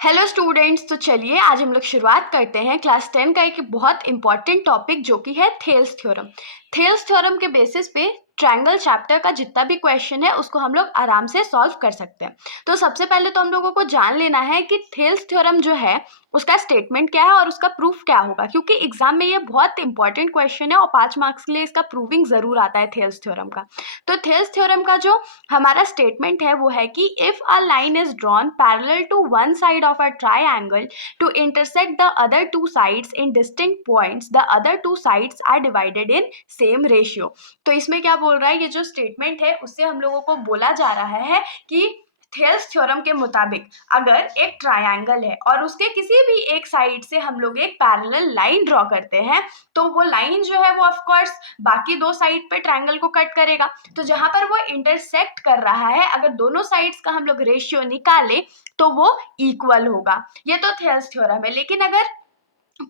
Hello students, तो चलिए आज हम लोग शुरुआत करते हैं क्लास 10 का एक बहुत इंपॉर्टेंट टॉपिक जो कि है थेल्स थ्योरम। थेल्स थ्योरम के बेसिस पे ट्रायंगल चैप्टर का जितना भी क्वेश्चन है उसको हम लोग आराम से सॉल्व कर सकते हैं। तो सबसे पहले तो हम लोगों को जान लेना है कि थेल्स थ्योरम जो है उसका स्टेटमेंट क्या है और उसका प्रूफ क्या होगा, क्योंकि एग्जाम में ये बहुत इंपॉर्टेंट क्वेश्चन है और 5 मार्क्स के लिए इसका प्रूविंग जरूर आता है थेल्स थ्योरम का। तो थेल्स थ्योरम का जो हमारा स्टेटमेंट है वो है कि if a line is drawn parallel to one side of a triangle to intersect the other two sides in distinct points, the other two sides are divided in same ratio। तो इसमें क्या बोल रहा है, ये जो स्टेटमेंट है उससे हम लोगों को बोला जा रहा है कि थेल्स थ्योरम के मुताबिक अगर एक ट्रायंगल है और उसके किसी भी एक साइड से हम लोग एक पैरेलल लाइन ड्रॉ करते हैं तो वो लाइन जो है वो ऑफ कोर्स बाकी दो साइड पे ट्रायंगल को कट करेगा। तो जहां पर वो इंटरसेक्ट कर रहा है, अगर दोनों साइड्स का हम लोग रेशियो निकाले तो वो इक्वल होगा। ये तो थेल्स थ्योरम है। लेकिन अगर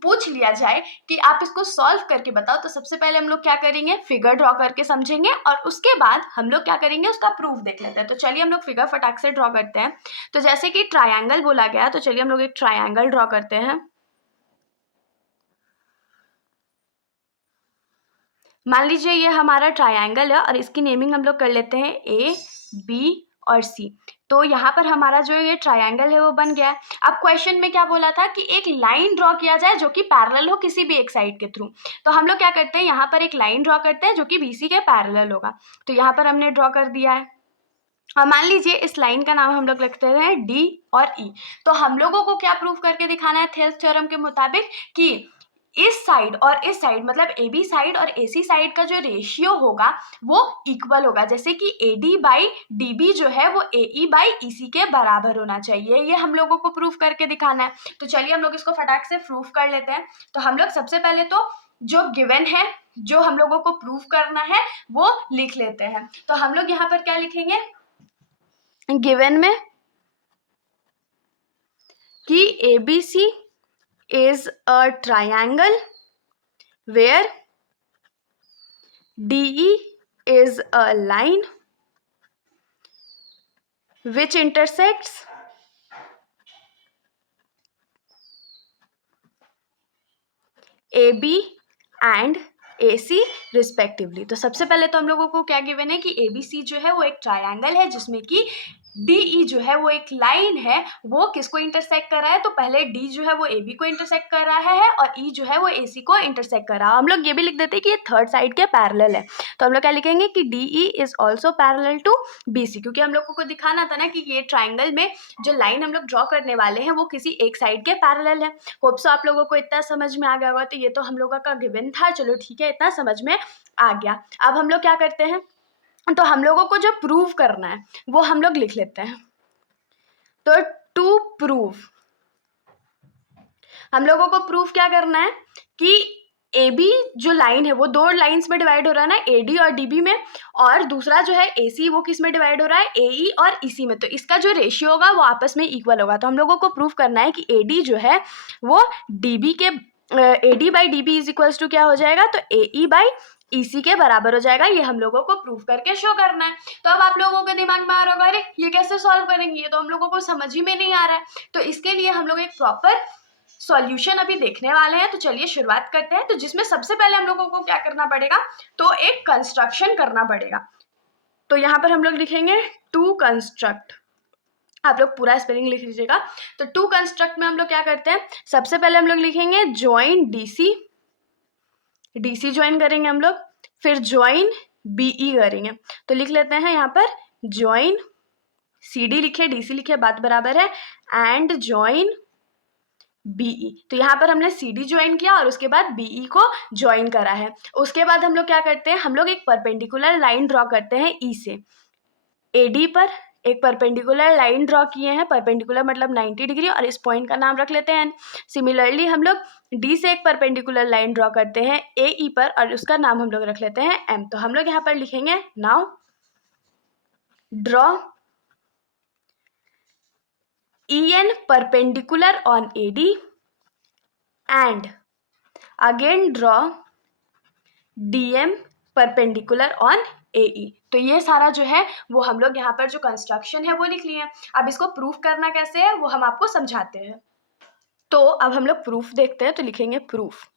पूछ लिया जाए कि आप इसको सॉल्व करके बताओ तो सबसे पहले हम लोग क्या करेंगे, फिगर ड्रॉ करके समझेंगे और उसके बाद हम लोग क्या करेंगे, उसका प्रूफ देख लेते हैं। तो चलिए हम लोग फिगर फटाक से ड्रॉ करते हैं। तो जैसे कि ट्रायंगल बोला गया तो चलिए हम लोग एक ट्रायंगल ड्रॉ करते हैं। मान लीजिए ये हमारा ट्रायंगल है और इसकी नेमिंग हम लोग कर लेते हैं ए, बी और सी। तो यहाँ पर हमारा जो ये ट्रायंगल है वो बन गया है। अब क्वेश्चन में क्या बोला था कि एक लाइन ड्रॉ किया जाए जो कि पैरेलल हो किसी भी एक साइड के थ्रू। तो हम लोग क्या करते हैं, यहाँ पर एक लाइन ड्रॉ करते हैं जो कि बीसी के पैरेलल होगा। तो यहाँ पर हमने ड्रॉ कर दिया है और मान लीजिए इस लाइन का नाम हम लोग रखते हैं डी और ई। तो हम लोगों को क्या प्रूफ करके दिखाना है थेल्स थ्योरम के मुताबिक कि इस साइड और इस साइड मतलब ए बी साइड और ए सी साइड का जो रेशियो होगा वो इक्वल होगा। जैसे कि A D by D B जो है वो ए ई बाई ई सी के बराबर होना चाहिए। ये हम लोगों को प्रूफ करके दिखाना है। तो चलिए हम लोग इसको फटाक से प्रूफ कर लेते हैं। तो हम लोग सबसे पहले तो जो गिवन है, जो हम लोगों को प्रूफ करना है वो लिख लेते हैं। तो हम लोग यहाँ पर क्या लिखेंगे गिवन में कि ABC is a triangle where DE is a line which intersects AB and AC respectively. तो सबसे पहले तो हम लोगों को क्या गिवन है कि ABC जो है वो एक ट्रायंगल है जिसमें कि DE जो है वो एक लाइन है, वो किसको इंटरसेक्ट कर रहा है, तो पहले D जो है वो AB को इंटरसेक्ट कर रहा है और E जो है वो AC को इंटरसेक्ट कर रहा है। हम लोग ये भी लिख देते हैं कि ये थर्ड साइड के पैरेलल है। तो हम लोग क्या लिखेंगे कि DE is also parallel to BC, क्योंकि हम लोगों को दिखाना था ना कि ये ट्राइंगल में जो लाइन हम लोग ड्रॉ करने वाले हैं वो किसी एक साइड के पैरेलल है। होप सो आप लोगों को इतना समझ में आ गया होगा। तो ये तो हम लोगों का गिवन था, चलो ठीक है, इतना समझ में आ गया। अब हम लोग क्या करते हैं, तो हम लोगों को जो प्रूव करना है वो हम लोग लिख लेते हैं। तो टू प्रूव हम लोगों को प्रूफ क्या करना है कि ए बी जो लाइन है वो दो लाइंस में डिवाइड हो रहा है ना, ए डी और डी बी में, और दूसरा जो है ए सी वो किस में डिवाइड हो रहा है, ए ई और ई सी में। तो इसका जो रेशियो होगा वो आपस में इक्वल होगा। तो हम लोगों को प्रूफ करना है कि ए डी जो है वो डी बी के A D by D B is equals to क्या हो जाएगा, तो ए ई बाई ई सी के बराबर हो जाएगा। ये हम लोगों को प्रूफ करके शो करना है। तो अब आप लोगों के दिमाग में आ रहा होगा अरे ये कैसे सॉल्व करेंगे, ये तो हम लोगों को समझ ही में नहीं आ रहा है। तो इसके लिए हम लोग एक प्रॉपर सॉल्यूशन अभी देखने वाले हैं। तो चलिए शुरुआत करते हैं। तो जिसमें सबसे पहले हम लोगों को क्या करना पड़ेगा, तो एक कंस्ट्रक्शन करना पड़ेगा। तो यहाँ पर हम लोग लिखेंगे टू कंस्ट्रक्ट। आप लोग पूरा स्पेलिंग लिख लीजिएगा। तो टू कंस्ट्रक्ट में हम लोग क्या करते हैं, सबसे पहले हम लोग लिखेंगे ज्वाइन डीसी, डीसी ज्वाइन करेंगे हम लोग, फिर ज्वाइन बीई करेंगे। तो लिख लेते हैं यहाँ पर ज्वाइन सी डी लिखे, डीसी लिखे, बात बराबर है, एंड ज्वाइन बीई। तो यहाँ पर हमने सी डी ज्वाइन किया और उसके बाद बीई को ज्वाइन करा है। उसके बाद हम लोग क्या करते हैं, हम लोग एक परपेंडिकुलर लाइन ड्रॉ करते हैं ई से ए डी पर एक परपेंडिकुलर लाइन ड्रॉ किए हैं, परपेंडिकुलर मतलब 90 डिग्री, और इस पॉइंट का नाम रख लेते हैं। सिमिलरली हम लोग डी से एक परपेंडिकुलर लाइन ड्रॉ करते हैं ए ई पर और उसका नाम हम लोग रख लेते हैं एम। तो हम लोग यहाँ पर लिखेंगे now draw EN perpendicular on AD and again draw DM perpendicular on AE। तो ये सारा जो है वो हम लोग यहाँ पर जो कंस्ट्रक्शन है वो लिख लिए। अब इसको प्रूफ करना कैसे है वो हम आपको समझाते हैं। तो अब हम लोग प्रूफ देखते हैं, तो लिखेंगे प्रूफ।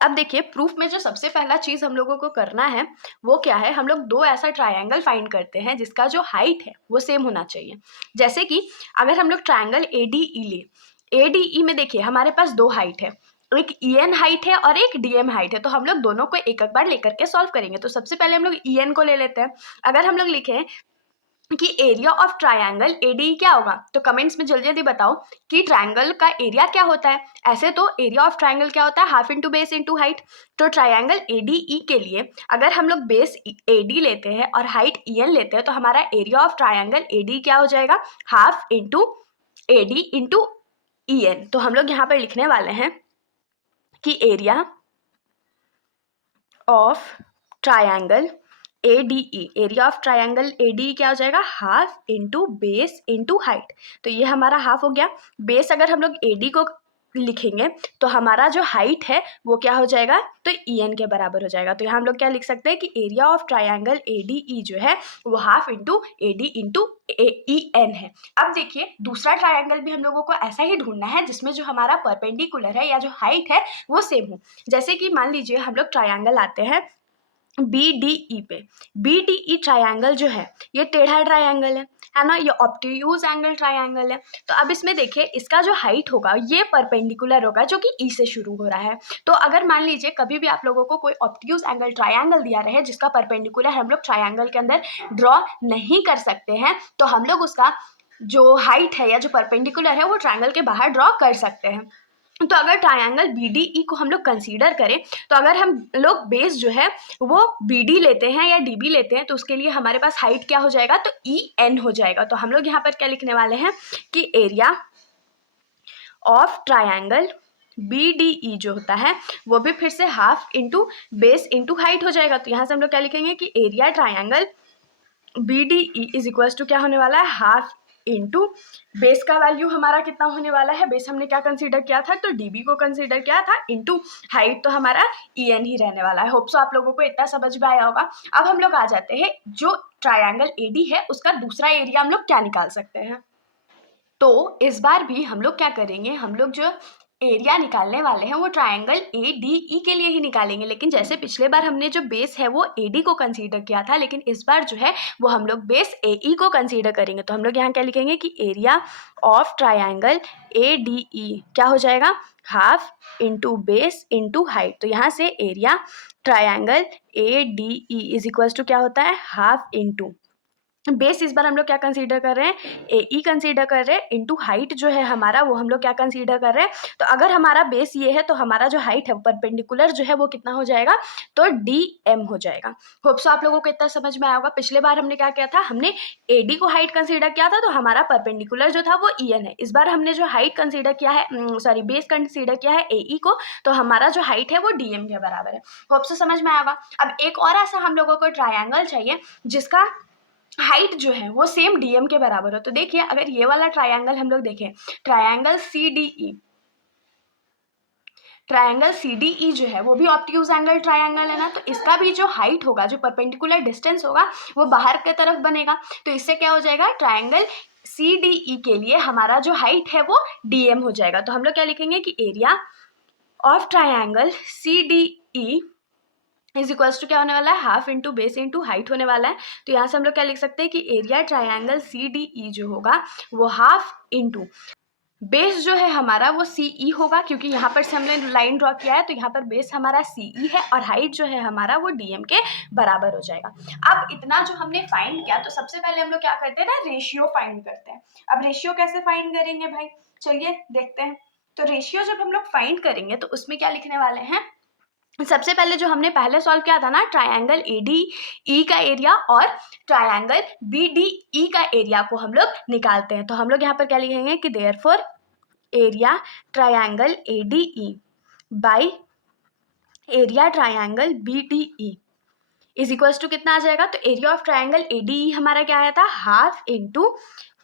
अब देखिए प्रूफ में जो सबसे पहला चीज़ हम लोगों को करना है वो क्या है, हम लोग दो ऐसा ट्रायंगल फाइंड करते हैं जिसका जो हाइट है वो सेम होना चाहिए। जैसे कि अगर हम लोग ट्रायंगल ADE ले, ADE में देखिए हमारे पास दो हाइट है, एक EN हाइट है और एक DM हाइट है। तो हम लोग दोनों को एक एक बार लेकर के सॉल्व करेंगे। तो सबसे पहले हम लोग EN को ले लेते हैं। अगर हम लोग लिखें कि एरिया ऑफ ट्रायंगल ADE क्या होगा, तो कमेंट्स में जल्दी जल्दी बताओ कि ट्रायंगल का एरिया क्या होता है। ऐसे तो एरिया ऑफ ट्रायंगल क्या होता है, half into base into height. तो ट्रायंगल ADE के लिए अगर हम लोग बेस AD लेते हैं और हाइट EN लेते हैं तो हमारा एरिया ऑफ ट्रायंगल ADE क्या हो जाएगा, half into AD into EN। तो हम लोग यहाँ पर लिखने वाले हैं कि area of triangle ADE, area of triangle ADE क्या हो जाएगा, half into base into height. तो ये हमारा हाफ हो गया। बेस अगर हम लोग AD को लिखेंगे तो हमारा जो हाइट है वो क्या हो जाएगा, तो EN के बराबर हो जाएगा। तो यहाँ हम लोग क्या लिख सकते हैं कि एरिया ऑफ ट्रायंगल ADE जो है वो half into AD into EN है। अब देखिए दूसरा ट्रायंगल भी हम लोगों को ऐसा ही ढूंढना है जिसमें जो हमारा परपेंडिकुलर है या जो हाइट है वो सेम हो। जैसे कि मान लीजिए हम लोग ट्रायंगल आते हैं BDE पे। BDE ट्रायंगल जो है ये टेढ़ा ट्रायंगल है ना, ये ऑब्ट्यूज एंगल ट्रायंगल है। तो अब इसमें देखिए इसका जो हाइट होगा ये परपेंडिकुलर होगा जो कि E से शुरू हो रहा है। तो अगर मान लीजिए कभी भी आप लोगों को कोई ऑब्ट्यूज एंगल ट्रायंगल दिया रहे जिसका परपेंडिकुलर हम लोग ट्रायंगल के अंदर ड्रॉ नहीं कर सकते हैं, तो हम लोग उसका जो हाइट है या जो परपेंडिकुलर है वो ट्रायंगल के बाहर ड्रॉ कर सकते हैं। तो अगर ट्रायंगल BDE को हम लोग कंसीडर करें तो अगर हम लोग बेस जो है वो BD लेते हैं या DB लेते हैं तो उसके लिए हमारे पास हाइट क्या हो जाएगा, तो EN हो जाएगा। तो हम लोग यहाँ पर क्या लिखने वाले हैं कि एरिया ऑफ ट्रायंगल BDE जो होता है वो भी फिर से half into base into height हो जाएगा। तो यहाँ से हम लोग क्या लिखेंगे कि area triangle BDE is equals to क्या होने वाला है, हाफ इंटू बेस का वैल्यू हमारा कितना होने वाला है, बेस हमने क्या कंसीडर किया था, तो DB को कंसीडर किया था, इंटू हाइट तो हमारा EN ही रहने वाला है। होप सो आप लोगों को इतना समझ में आया होगा। अब हम लोग आ जाते हैं जो ट्रायंगल AD है उसका दूसरा एरिया हम लोग क्या निकाल सकते हैं। तो इस बार भी हम लोग क्या करेंगे, हम लोग जो एरिया निकालने वाले हैं वो ट्रायंगल ADE के लिए ही निकालेंगे। लेकिन जैसे पिछले बार हमने जो बेस है वो AD को कंसीडर किया था, लेकिन इस बार जो है वो हम लोग बेस AE को कंसीडर करेंगे। तो हम लोग यहाँ क्या लिखेंगे कि एरिया ऑफ ट्रायंगल ADE क्या हो जाएगा, half into base into height. तो यहाँ से area triangle ADE is equals to क्या होता है, हाफ इंटू बेस इस बार हम लोग क्या कंसीडर कर रहे हैं, AE कंसीडर कर रहे हैं, इंटू हाइट जो है हमारा वो हम लोग क्या कंसीडर कर रहे हैं। तो अगर हमारा बेस ये है तो हमारा जो हाइट है परपेंडिकुलर जो है वो कितना हो जाएगा, तो DM हो जाएगा। होप सो आप लोगों को इतना समझ में आया होगा। पिछले बार हमने क्या किया था, हमने AD को हाइट कंसीडर किया था तो हमारा परपेंडिकुलर जो था वो EN है। इस बार हमने जो हाइट कंसीडर किया है, सॉरी बेस कंसीडर किया है AE को, तो हमारा जो हाइट है वो DM के बराबर है। होप सो समझ में आया होगा। अब एक और ऐसा हम लोगों को ट्रायंगल चाहिए जिसका हाइट जो है वो सेम DM के बराबर हो। तो देखिए अगर ये वाला ट्रायंगल हम लोग देखें, ट्रायंगल CDE जो है वो भी ऑब्ट्यूज एंगल ट्रायंगल है ना, तो इसका भी जो हाइट होगा, जो परपेंडिकुलर डिस्टेंस होगा वो बाहर की तरफ बनेगा। तो इससे क्या हो जाएगा, ट्रायंगल CDE के लिए हमारा जो हाइट है वो DM हो जाएगा। तो हम लोग क्या लिखेंगे कि area of triangle CDE is equals to क्या होने वाला है, half into base into height होने वाला है। तो यहाँ से हम लोग क्या लिख सकते हैं कि एरिया ट्रायंगल CDE जो होगा वो हाफ इंटू बेस जो है हमारा वो CE होगा, क्योंकि यहाँ पर से हमने लाइन ड्रॉ किया है तो यहाँ पर बेस हमारा CE है और हाइट जो है हमारा वो DM के बराबर हो जाएगा। अब इतना जो हमने फाइंड किया तो सबसे पहले हम लोग क्या करते हैं ना, रेशियो फाइंड करते हैं। अब रेशियो कैसे फाइंड करेंगे भाई, चलिए देखते हैं। तो रेशियो जब हम लोग फाइंड करेंगे तो उसमें क्या लिखने वाले हैं, सबसे पहले जो हमने पहले सॉल्व किया था ना, ट्रायंगल ADE का एरिया और ट्रायंगल BDE का एरिया को हम लोग निकालते हैं। तो हम लोग यहाँ पर क्या लिखेंगे कि therefore area triangle ADE by area triangle BDE is equals to कितना आ जाएगा, तो एरिया ऑफ ट्रायंगल ADE हमारा क्या आया था, half into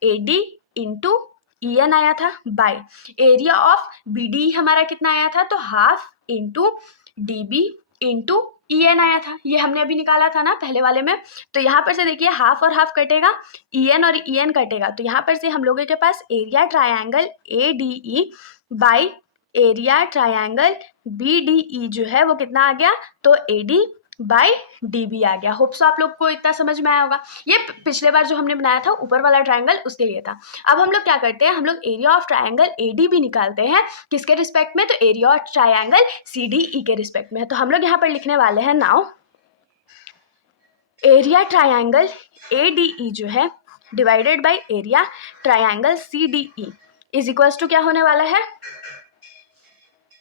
AD into EN आया था, बाय एरिया ऑफ BDE हमारा कितना आया था, तो half into DB into EN आया था, ये हमने अभी निकाला था ना पहले वाले में। तो यहाँ पर से देखिए हाफ और हाफ कटेगा, EN और EN कटेगा, तो यहाँ पर से हम लोगों के पास area triangle ADE by area triangle BDE जो है वो कितना आ गया, तो AD बाई DB आ गया। होप्स आप लोग को इतना समझ में आया होगा। ये पिछले बार जो हमने बनाया था ऊपर वाला ट्रायंगल उसके लिए था। अब हम लोग क्या करते हैं, हम लोग एरिया ऑफ ट्रायंगल ADB निकालते हैं, किसके रिस्पेक्ट में, तो एरिया ऑफ ट्रायंगल CDE के रिस्पेक्ट में है। तो हम लोग यहाँ पर लिखने वाले हैं नाउ एरिया ट्रायंगल ADE जो है divided by area triangle CDE is equals to क्या होने वाला है,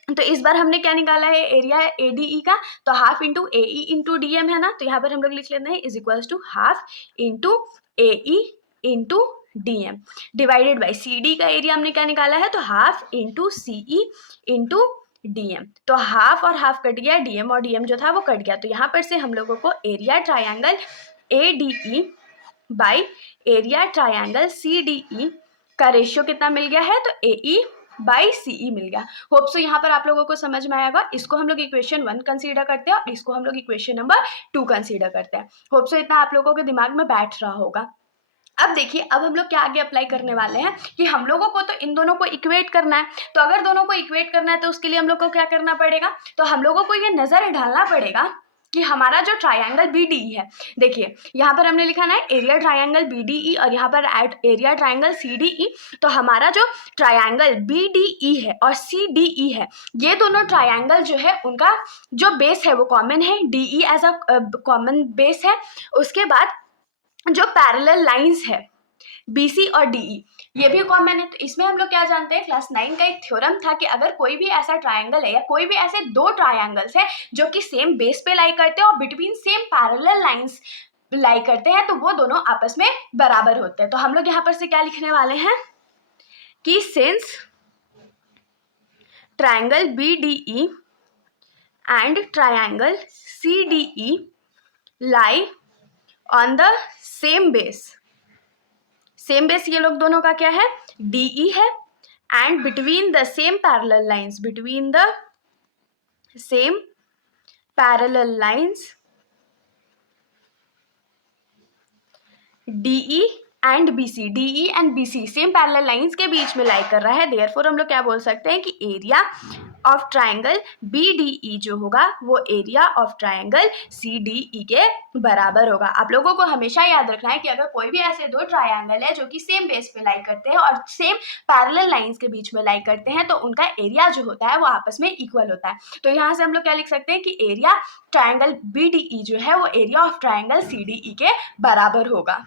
तो इस बार हमने क्या निकाला है एरिया ADE का, तो half into AE into DM है ना, तो यहाँ पर हम लोग लिख लेते हैं is equals to half into AE into DM divided by CD का एरिया हमने क्या निकाला है, तो half into CE into DM, तो हाफ और हाफ कट गया, DM और DM जो था वो कट गया। तो यहाँ पर से हम लोगों को area triangle ADE by area triangle CDE का रेशियो कितना मिल गया है, तो AE बाई CE मिल गया। होप सो यहाँ पर आप लोगों को समझ में आएगा। इसको हम लोग इक्वेशन 1 कंसीडर करते हैं और इसको हम लोग इक्वेशन नंबर 2 कंसीडर करते हैं। होप सो इतना आप लोगों के दिमाग में बैठ रहा होगा। अब देखिए, अब हम लोग क्या आगे अप्लाई करने वाले हैं कि हम लोगों को तो इन दोनों को इक्वेट करना है। तो अगर दोनों को इक्वेट करना है तो उसके लिए हम लोग को क्या करना पड़ेगा, तो हम लोगों को ये नज़र डालना पड़ेगा कि हमारा जो ट्रायंगल BDE है, देखिए यहाँ पर हमने लिखा ना एरिया ट्रायंगल BDE और यहाँ पर एरिया ट्रायंगल CDE, तो हमारा जो ट्रायंगल BDE है और CDE है, ये दोनों ट्रायंगल जो है उनका जो बेस है वो कॉमन है, DE as a common base है। उसके बाद जो पैरेलल लाइंस है BC और DE ये भी कॉमन है। तो इसमें हम लोग क्या जानते हैं, क्लास 9 का एक थ्योरम था कि अगर कोई भी ऐसा ट्रायंगल है या कोई भी ऐसे दो ट्रायंगल्स है जो कि सेम बेस पे लाई करते हैं और बिटवीन सेम पैरेलल लाइंस लाई करते हैं, तो वो दोनों आपस में बराबर होते हैं। तो हम लोग यहाँ पर से क्या लिखने वाले हैं कि since triangle BDE and triangle CDE lie on the same base, same base ये लोग दोनों का क्या है, DE है, and between the same parallel lines, between the same parallel lines DE and BC, DE and BC same parallel lines के बीच में लाई कर रहा है। देयरफॉर हम लोग क्या बोल सकते हैं कि एरिया ऑफ ट्रायंगल BDE जो होगा वो एरिया ऑफ ट्रायंगल CDE के बराबर होगा। आप लोगों को हमेशा याद रखना है कि अगर कोई भी ऐसे दो ट्रायंगल है जो कि सेम बेस पे लाई करते हैं और सेम पैरेलल लाइंस के बीच में लाई करते हैं, तो उनका एरिया जो होता है वो आपस में इक्वल होता है। तो यहाँ से हम लोग क्या लिख सकते हैं कि एरिया ट्रायंगल BDE जो है वो एरिया ऑफ ट्रायंगल CDE के बराबर होगा।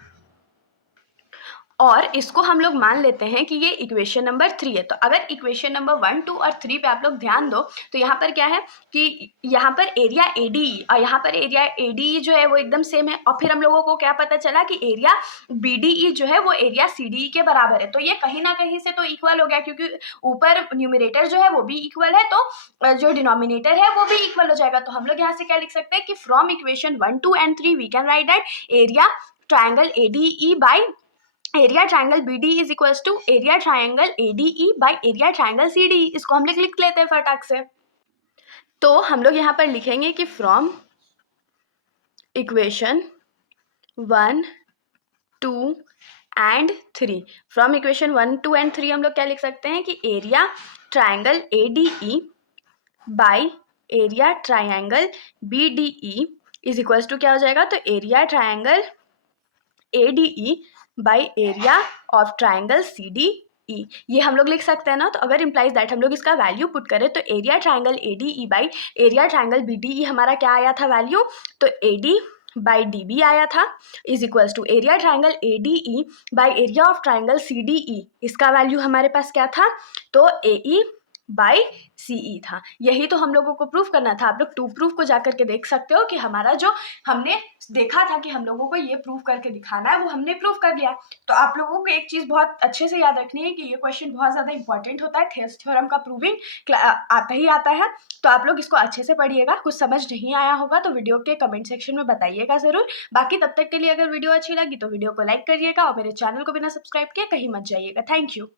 और इसको हम लोग मान लेते हैं कि ये इक्वेशन नंबर 3 है। तो अगर इक्वेशन नंबर 1, 2 और 3 पे आप लोग ध्यान दो तो यहाँ पर क्या है कि यहाँ पर एरिया ADE और यहाँ पर एरिया ADE जो है वो एकदम सेम है। और फिर हम लोगों को क्या पता चला कि एरिया BDE जो है वो एरिया CDE के बराबर है। तो ये कहीं ना कहीं से तो इक्वल हो गया, क्योंकि ऊपर न्यूमरेटर जो है वो भी इक्वल है, तो जो डिनोमिनेटर है वो भी इक्वल हो जाएगा। तो हम लोग यहाँ से क्या लिख सकते हैं कि from equation 1, 2 and 3 we can write that area triangle ADE by area triangle BDE is equals to area triangle ADE by area triangle CDE। इसको हम लोग लिख लेते हैं फटाक से। तो हम लोग यहाँ पर लिखेंगे कि from equation 1, 2 and 3, from equation 1, 2 and 3 हम लोग क्या लिख सकते हैं कि area triangle ADE by area triangle BDE is equals to क्या हो जाएगा, तो area triangle ADE by area of triangle CDE। ये हम लोग लिख सकते हैं ना। तो अगर इम्प्लाइज दैट हम लोग इसका वैल्यू पुट करें तो area triangle ADE by area triangle BDE हमारा क्या आया था वैल्यू, तो AD बाई DB आया था is equals to area triangle ADE by area of triangle CDE। इसका वैल्यू हमारे पास क्या था, तो AE बाई CE था। यही तो हम लोगों को प्रूफ करना था। आप लोग 2 प्रूफ को जाकर के देख सकते हो कि हमारा जो हमने देखा था कि हम लोगों को ये प्रूफ करके दिखाना है वो हमने प्रूफ कर लिया। तो आप लोगों को एक चीज़ बहुत अच्छे से याद रखनी है कि ये क्वेश्चन बहुत ज़्यादा इंपॉर्टेंट होता है। थेल्स थ्योरम का प्रूविंग आता ही आता है, तो आप लोग इसको अच्छे से पढ़िएगा। कुछ समझ नहीं आया होगा तो वीडियो के कमेंट सेक्शन में बताइएगा ज़रूर। बाकी तब तक के लिए अगर वीडियो अच्छी लगी तो वीडियो को लाइक करिएगा और मेरे चैनल को बिना सब्सक्राइब किए कहीं मत जाइएगा। Thank you.